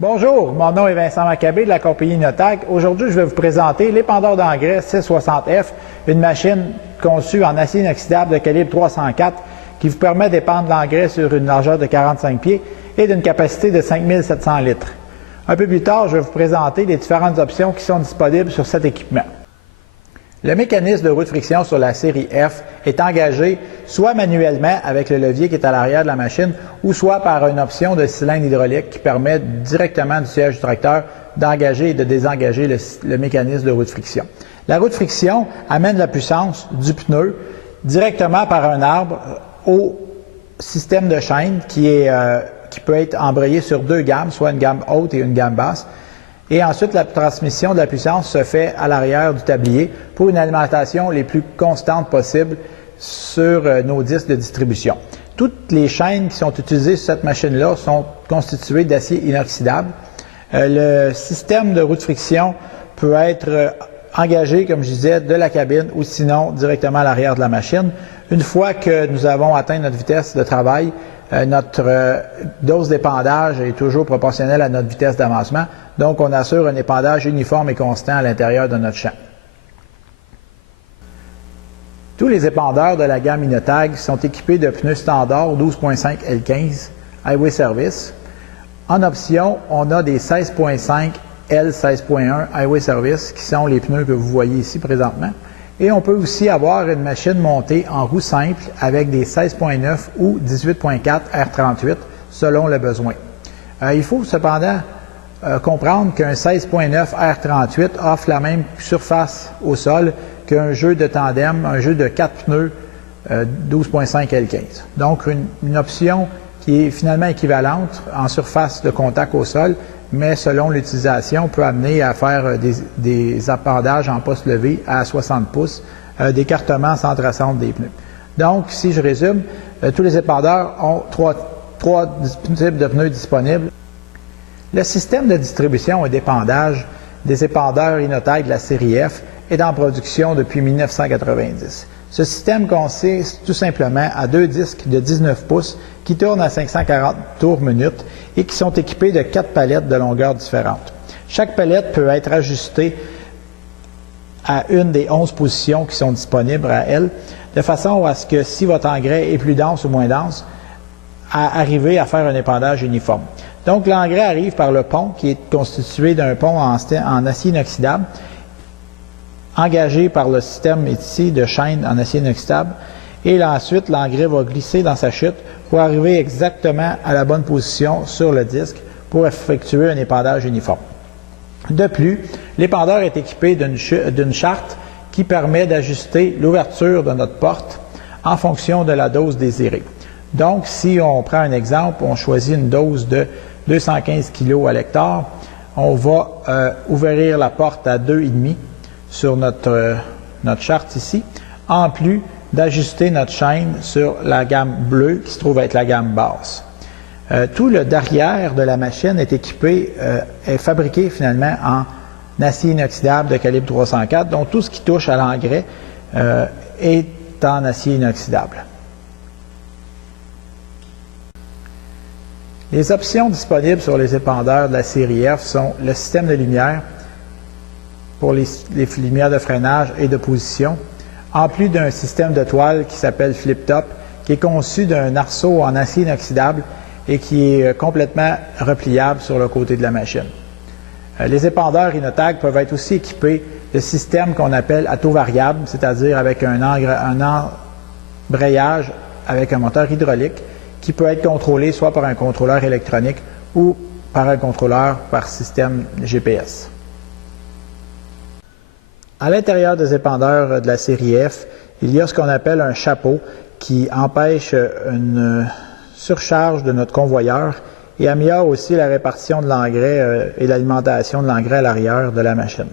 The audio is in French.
Bonjour, mon nom est Vincent Maccabé de la compagnie Inotag. Aujourd'hui, je vais vous présenter l'épandeur d'engrais 660F, une machine conçue en acier inoxydable de calibre 304 qui vous permet d'épandre l'engrais sur une largeur de 45 pieds et d'une capacité de 5700 litres. Un peu plus tard, je vais vous présenter les différentes options qui sont disponibles sur cet équipement. Le mécanisme de roue de friction sur la série F est engagé soit manuellement avec le levier qui est à l'arrière de la machine ou soit par une option de cylindre hydraulique qui permet directement du siège du tracteur d'engager et de désengager le mécanisme de roue de friction. La roue de friction amène la puissance du pneu directement par un arbre au système de chaîne qui peut être embrayé sur deux gammes, soit une gamme haute et une gamme basse. Et ensuite, la transmission de la puissance se fait à l'arrière du tablier pour une alimentation les plus constantes possible sur nos disques de distribution. Toutes les chaînes qui sont utilisées sur cette machine-là sont constituées d'acier inoxydable. Le système de roue de friction peut être engagé, comme je disais, de la cabine ou sinon directement à l'arrière de la machine. Une fois que nous avons atteint notre vitesse de travail, notre dose d'épandage est toujours proportionnelle à notre vitesse d'avancement. Donc, on assure un épandage uniforme et constant à l'intérieur de notre champ. Tous les épandeurs de la gamme Inotag sont équipés de pneus standard 12.5 L15 Highway Service. En option, on a des 16.5 L16.1 Highway Service qui sont les pneus que vous voyez ici présentement. Et on peut aussi avoir une machine montée en roue simple avec des 16.9 ou 18.4 R38 selon le besoin. Il faut cependant comprendre qu'un 16.9 R38 offre la même surface au sol qu'un jeu de tandem, un jeu de 4 pneus 12.5 L15. Donc une option qui est finalement équivalente en surface de contact au sol, mais selon l'utilisation, peut amener à faire des épandages en poste levé à 60 pouces, d'écartement centre-à-centre des pneus. Donc, si je résume, tous les épandeurs ont trois types de pneus disponibles. Le système de distribution et d'épandage des épandeurs Inotag de la série F est en production depuis 1990. Ce système consiste tout simplement à deux disques de 19 pouces qui tournent à 540 tours minute et qui sont équipés de 4 palettes de longueur différentes. Chaque palette peut être ajustée à une des 11 positions qui sont disponibles à elle, de façon à ce que si votre engrais est plus dense ou moins dense, à arriver à faire un épandage uniforme. Donc l'engrais arrive par le pont qui est constitué d'un pont en acier inoxydable, engagé par le système ici de chaîne en acier inoxydable, et là, ensuite l'engrais va glisser dans sa chute pour arriver exactement à la bonne position sur le disque pour effectuer un épandage uniforme. De plus, l'épandeur est équipé d'une charte qui permet d'ajuster l'ouverture de notre porte en fonction de la dose désirée. Donc, si on prend un exemple, on choisit une dose de 215 kg à l'hectare, on va ouvrir la porte à 2,5 sur notre charte ici, en plus d'ajuster notre chaîne sur la gamme bleue qui se trouve être la gamme basse. Tout le derrière de la machine est équipé, est fabriqué finalement en acier inoxydable de calibre 304, donc tout ce qui touche à l'engrais est en acier inoxydable. Les options disponibles sur les épandeurs de la série F sont le système de lumière pour les lumières de freinage et de position, en plus d'un système de toile qui s'appelle Flip Top, qui est conçu d'un arceau en acier inoxydable et qui est complètement repliable sur le côté de la machine. Les épandeurs Inotag peuvent être aussi équipés de systèmes qu'on appelle à taux variable, c'est-à-dire avec un embrayage avec un moteur hydraulique qui peut être contrôlé soit par un contrôleur électronique ou par un contrôleur par système GPS. À l'intérieur des épandeurs de la série F, il y a ce qu'on appelle un chapeau qui empêche une surcharge de notre convoyeur et améliore aussi la répartition de l'engrais et l'alimentation de l'engrais à l'arrière de la machine.